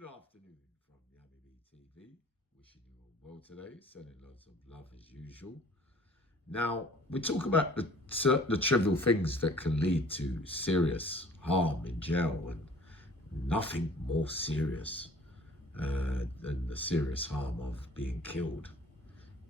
Good afternoon from yammybtv. Wishing you all well today. Sending lots of love as usual. Now, we talk about the trivial things that can lead to serious harm in jail, and nothing more serious than the serious harm of being killed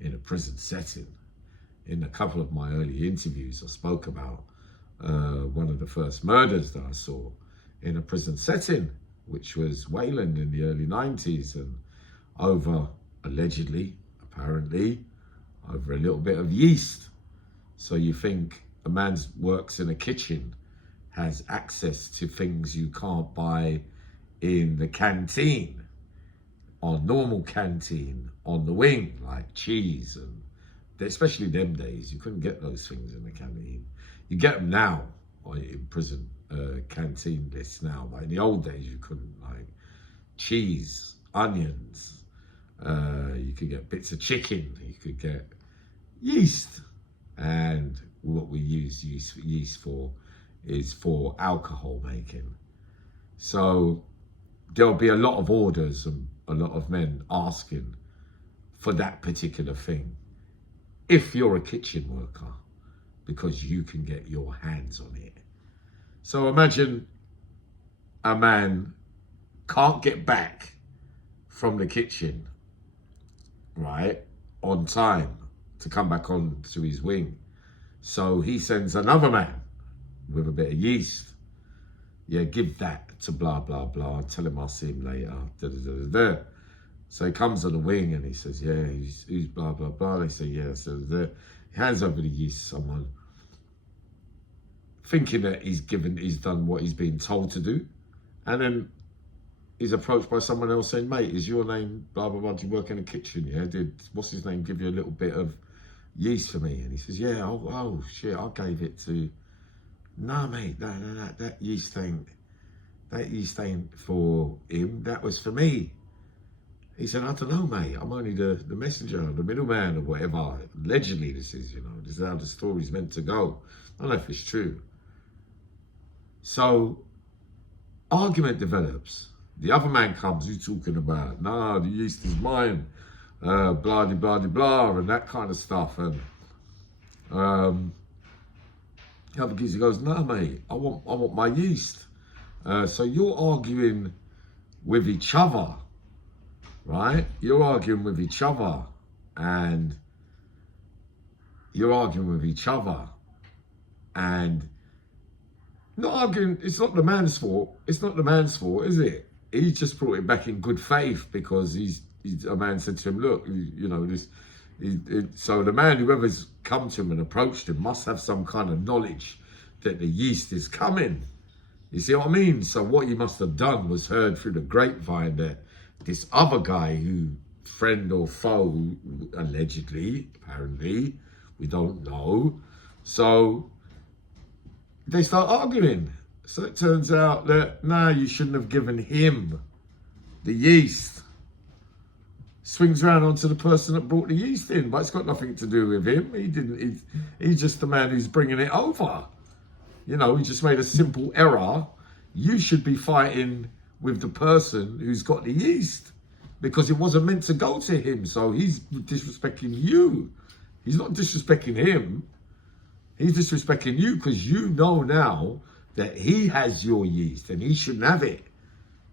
in a prison setting. In a couple of my early interviews, I spoke about one of the first murders that I saw in a prison setting, which was Wayland in the early 90s, and over, allegedly, apparently, over a little bit of yeast. So you think a man works in a kitchen, has access to things you can't buy in the canteen, or normal canteen, on the wing, like cheese, and especially them days, you couldn't get those things in the canteen. You get them now in prison canteen lists now, but in the old days you couldn't, like cheese, onions, you could get bits of chicken, you could get yeast. And what we use yeast for is for alcohol making. So there'll be a lot of orders and a lot of men asking for that particular thing if you're a kitchen worker, because you can get your hands on it. So imagine a man can't get back from the kitchen, right, on time to come back on to his wing. So he sends another man with a bit of yeast. Yeah, give that to blah, blah, blah. Tell him I'll see him later. Da, da, da, da, da. So he comes on the wing and he says, yeah, who's blah, blah, blah. They say, yeah. So he hands over the yeast to someone, thinking that he's done what he's been told to do. And then he's approached by someone else saying, mate, is your name blah, blah, blah? Do you work in the kitchen? Yeah, what's his name give you a little bit of yeast for me? And he says, yeah, oh shit, I gave it to, nah, mate, that yeast ain't for him, that was for me. He said, I don't know, mate, I'm only the messenger, the middleman, or whatever. Allegedly, this is how the story's meant to go. I don't know if it's true. So, argument develops. The other man comes, who's talking about, nah, the yeast is mine, blah, blah, blah, blah, and that kind of stuff. And the other geezer goes, nah, mate, I want my yeast. So you're arguing with each other, right? You're arguing with each other, and not arguing. It's not the man's fault. It's not the man's fault, is it? He just brought it back in good faith because a man said to him, look, this. So the man, whoever's come to him and approached him, must have some kind of knowledge that the yeast is coming. You see what I mean? So what he must have done was heard through the grapevine that this other guy, who friend or foe, allegedly, apparently, we don't know. So they start arguing. So it turns out that, nah, you shouldn't have given him the yeast. Swings around onto the person that brought the yeast in, but it's got nothing to do with him. He's just the man who's bringing it over. He just made a simple error. You should be fighting with the person who's got the yeast, because it wasn't meant to go to him. So he's disrespecting you. He's not disrespecting him. He's disrespecting you because you know now that he has your yeast and he shouldn't have it.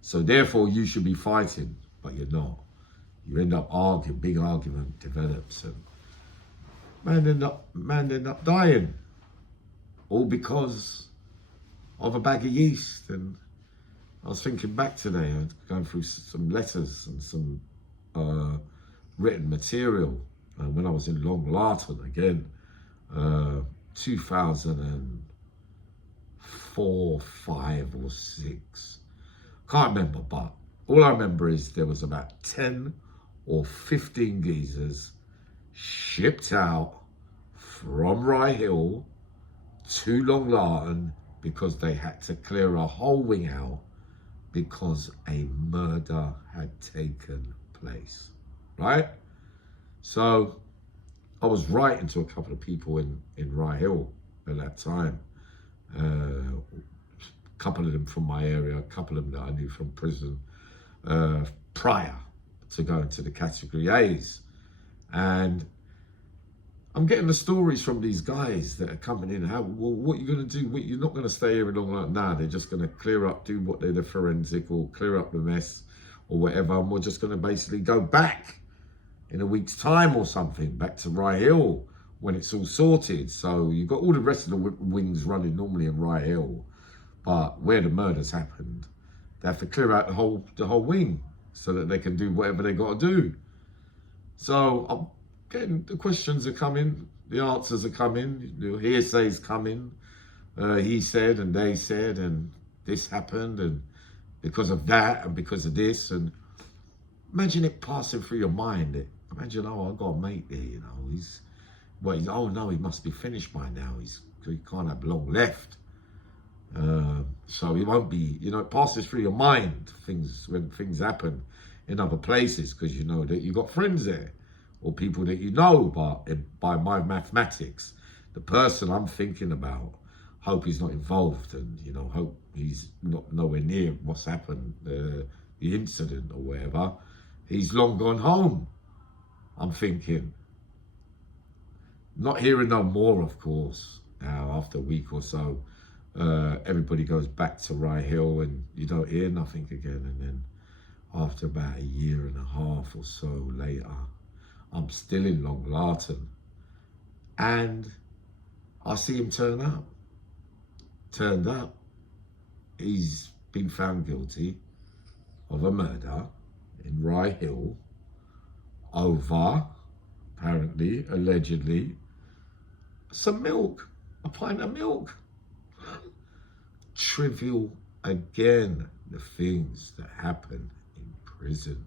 So therefore you should be fighting, but you're not. You end up arguing, big argument develops, and man end up dying. All because of a bag of yeast. And I was thinking back today, I was going through some letters and some written material when I was in Long Larton again, 2004, 5 or 6. Can't remember, but all I remember is there was about 10 or 15 geezers shipped out from Rye Hill to Long Larton because they had to clear a whole wing out because a murder had taken place, right? So I was writing to a couple of people in Rye Hill at that time. A couple of them from my area, a couple of them that I knew from prison. prior to going to the category A's. And I'm getting the stories from these guys that are coming in. What are you going to do? You're not going to stay here long like nah. They're just going to clear up, do what they're the forensic or clear up the mess or whatever. And we're just going to basically go back in a week's time or something, back to Rye Hill when it's all sorted. So you've got all the rest of the wings running normally in Rye Hill. But where the murders happened, they have to clear out the whole wing so that they can do whatever they got to do. So I'm getting the questions are coming, the answers are coming, the hearsay's coming. He said and they said and this happened and because of that and because of this. And imagine it passing through your mind. Imagine, oh, I've got a mate there, you know. Oh no, he must be finished by now. He can't have long left. So he won't be, you know, it passes through your mind when things happen in other places because you know that you got friends there or people that you know, but by my mathematics, the person I'm thinking about, hope he's not involved and, you know, hope he's not nowhere near what's happened, the incident or whatever. He's long gone home, I'm thinking. Not hearing no more, of course, now after a week or so. Everybody goes back to Rye Hill and you don't hear nothing again. And then after about a year and a half or so later, I'm still in Long Larton and I see him turn up. Turned up. He's been found guilty of a murder in Rye Hill over, apparently, allegedly, some milk, a pint of milk. Trivial again, the things that happen in prison.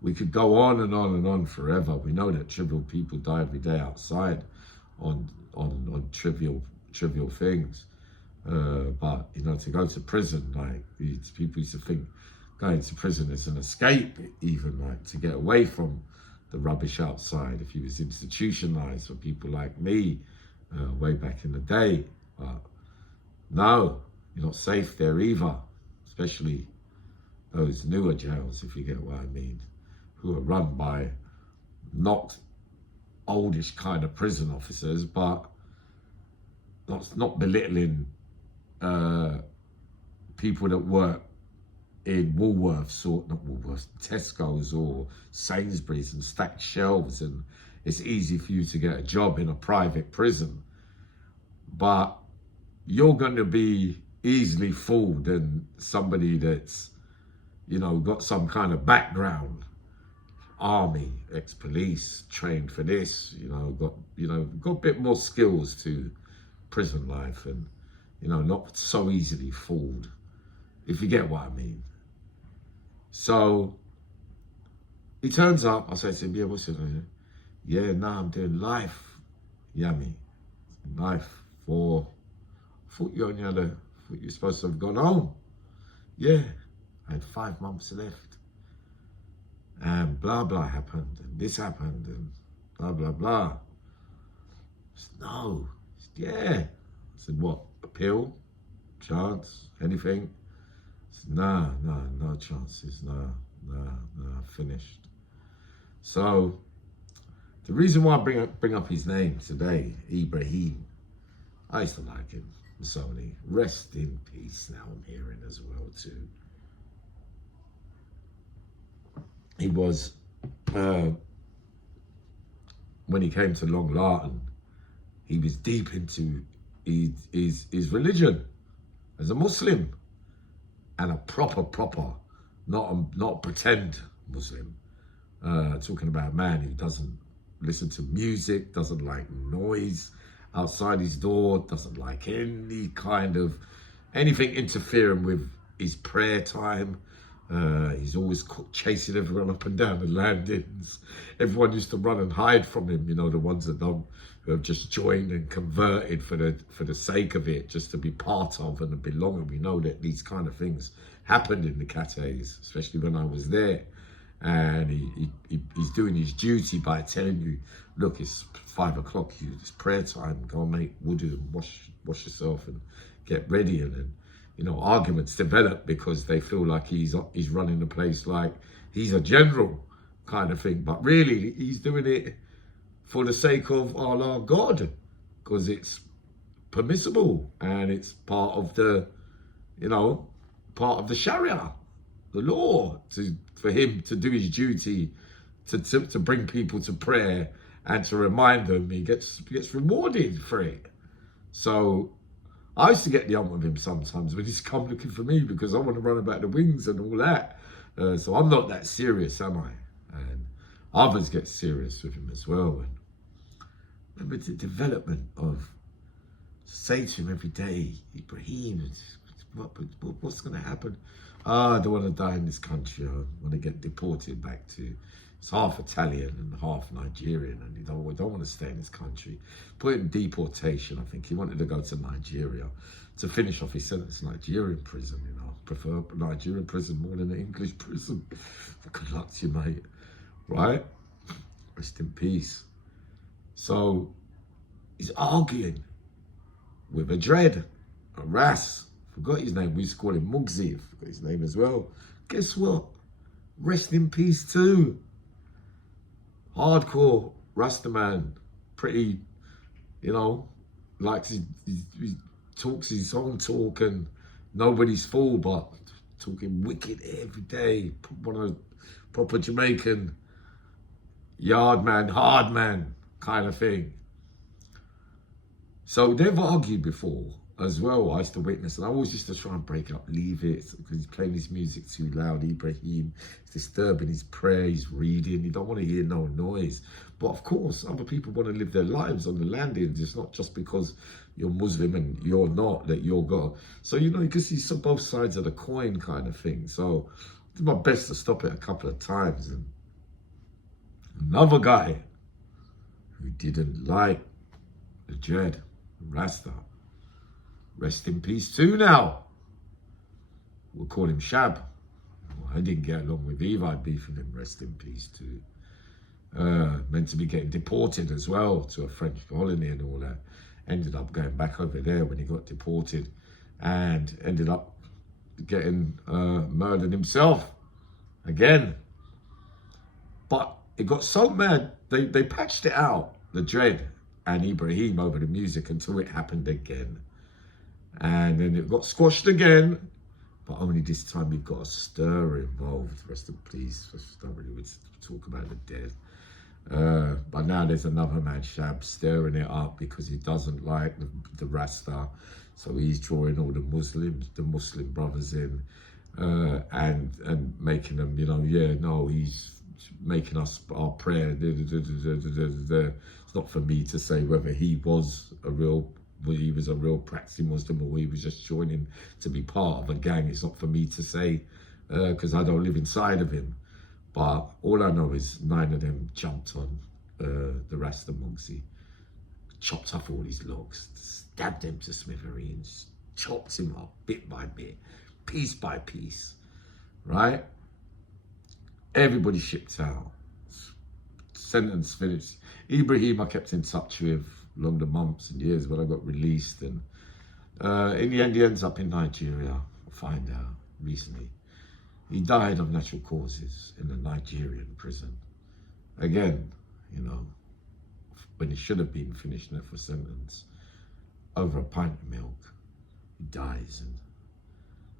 We could go on and on and on forever. We know that trivial people die every day outside on trivial things. But you know, to go to prison, like people used to think going to prison is an escape, even like to get away from the rubbish outside. If you was institutionalized for people like me way back in the day, but no, you're not safe there either, especially those newer jails, if you get what I mean, who are run by not oldish kind of prison officers, but not belittling people that work in Woolworths or not Woolworths, Tesco's or Sainsbury's and stack shelves, and it's easy for you to get a job in a private prison, but you're going to be easily fooled than somebody that's, you know, got some kind of background, army, ex-police, trained for this, got a bit more skills to prison life and, not so easily fooled, if you get what I mean. So he turns up, I say to him, yeah, what's it? Yeah, I'm doing life, Yammy. Life for, I thought you're supposed to have gone home. Yeah, I had 5 months left. And blah, blah happened, and this happened, and blah, blah, blah. I said, no. I said, yeah. I said, what, appeal? Chance? Anything? I said, no chances, no, finished. So, the reason why I bring up his name today, Ibrahim, I used to like him, Masoni. Rest in peace now, I'm hearing as well too. He was, when he came to Long Larton, he was deep into his religion as a Muslim, and a proper, not pretend Muslim. Talking about a man who doesn't listen to music, doesn't like noise outside his door, doesn't like anything interfering with his prayer time. He's always chasing everyone up and down the landings. Everyone used to run and hide from him, the ones who have just joined and converted for the sake of it, just to be part of and belong. And we know that these kind of things happened in the cates, especially when I was there. And he's doing his duty by telling you, look, it's 5 o'clock, it's prayer time, go and make wudu and wash yourself and get ready. And then arguments develop because they feel like he's running the place like he's a general kind of thing. But really, he's doing it for the sake of Allah God, because it's permissible and it's part of the, part of the Sharia, the law, for him to do his duty, to bring people to prayer and to remind them. He gets rewarded for it. So I used to get the hump with him sometimes when he's come looking for me because I want to run about the wings and all that. So I'm not that serious, am I? And others get serious with him as well. And remember the development of, say to him every day, Ibrahim, what's going to happen? I don't want to die in this country. I want to get deported back to, it's half Italian and half Nigerian, and he don't want to stay in this country. Put in deportation. I think he wanted to go to Nigeria to finish off his sentence. Nigerian prison, prefer Nigerian prison more than an English prison. Good luck to you, mate. Right? Rest in peace. So he's arguing with a dread, a Ras. Forgot his name. We used to call him Mugsy. Forgot his name as well. Guess what? Rest in peace too. Hardcore Rastaman. Pretty, likes he talks his own talk and nobody's fool, but talking wicked every day. One of those proper Jamaican yard man, hard man kind of thing. So they've argued before as well. I used to witness, and I always used to try and break up, leave it, because he's playing his music too loud. Ibrahim, it's disturbing his prayer, he's reading, you don't want to hear no noise. But of course, other people want to live their lives on the landings. It's not just because you're Muslim and you're not that you're God. So, you can see both sides of the coin kind of thing. So I did my best to stop it a couple of times. And another guy who didn't like the dread, Rasta, rest in peace too now. We'll call him Shab. Well, I didn't get along with Eve. I beefing him, rest in peace too. Meant to be getting deported as well to a French colony and all that. Ended up going back over there when he got deported and ended up getting murdered himself again. But it got so mad, they patched it out, the dread and Ibrahim over the music, until it happened again. And then it got squashed again, but only this time we've got a stir involved. Rest in peace. Just don't really talk about the dead. But now there's another man, Shab, stirring it up because he doesn't like the Rasta. So he's drawing all the Muslim brothers in, and making them, he's making us our prayer. It's not for me to say whether he was a real practicing Muslim or he was just joining to be part of a gang. It's not for me to say, because I don't live inside of him. But all I know is 9 of them jumped on the Rasta Mugsy, chopped off all his locks, stabbed him to smithereens, chopped him up bit by bit, piece by piece, right? Everybody shipped out. Sentence finished. Ibrahim I kept in touch with along the months and years when I got released, and in the end he ends up in Nigeria. I find out recently he died of natural causes in a Nigerian prison. Again, when he should have been finishing it for sentence, over a pint of milk, he dies. And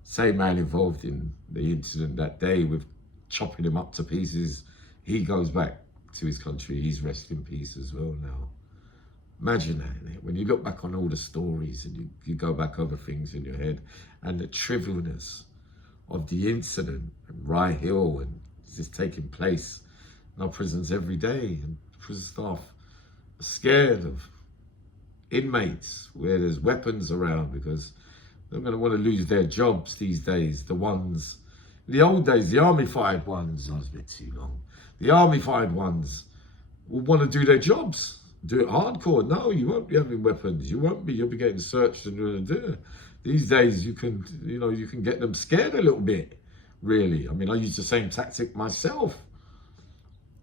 same man involved in the incident that day with chopping him up to pieces, he goes back to his country. He's rest in peace as well now. Imagine that, when you look back on all the stories and you go back over things in your head, and the trivialness of the incident and Rye Hill, and it's just taking place in our prisons every day, and prison staff are scared of inmates where there's weapons around because they're going to want to lose their jobs these days. The ones, in the old days, the army-fired ones, that was a bit too long. The army-fired ones will want to do their jobs, do it hardcore. No, you won't be having weapons. You won't be. You'll be getting searched and doing. These days, you can get them scared a little bit. Really, I mean, I use the same tactic myself,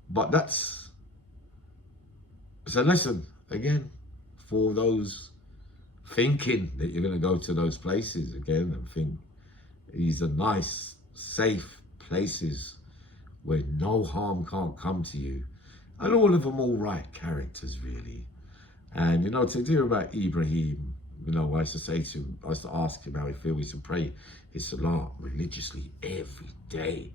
but it's a lesson again for those thinking that you're going to go to those places again and think these are nice, safe places where no harm can't come to you. And all of them all right characters, really. And, you know, to hear about Ibrahim, you know, I used to say to him, I used to ask him how he feels. He used to pray his salah religiously every day.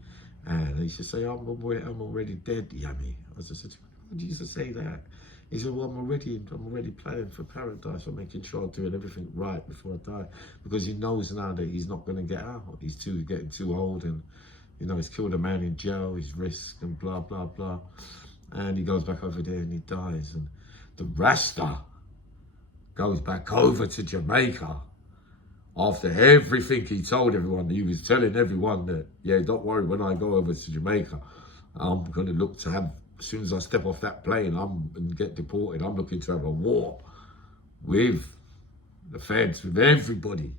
And he used to say, I'm already dead, Yammy. I said, why do you used to say that? He said, well, I'm already planning for paradise. I'm making sure I'm doing everything right before I die. Because he knows now that he's not going to get out. He's getting too old, and, you know, he's killed a man in jail, he's risked and blah, blah, blah. And he goes back over there and he dies. And the Rasta goes back over to Jamaica after everything he told everyone. He was telling everyone that, yeah, don't worry, when I go over to Jamaica, I'm going to look to have, as soon as I step off that plane and get deported, I'm looking to have a war with the feds, with everybody.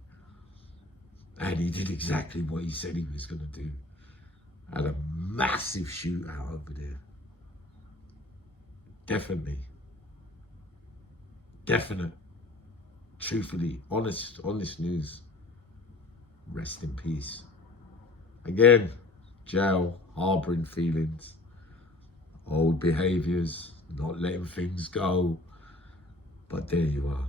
And he did exactly what he said he was going to do. Had a massive shootout over there. Definite, truthfully, honest news. Rest in peace. Again, jail, harbouring feelings, old behaviours, not letting things go. But there you are.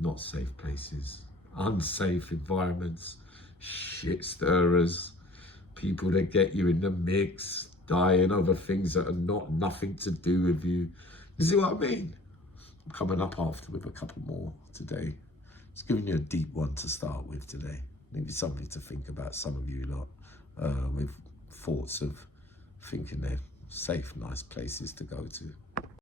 Not safe places, unsafe environments, shit stirrers, people that get you in the mix, dying over things that are nothing to do with you. You see what I mean? I'm coming up after with a couple more today. It's giving you a deep one to start with today. Maybe something to think about, some of you lot, with thoughts of thinking they're safe, nice places to go to.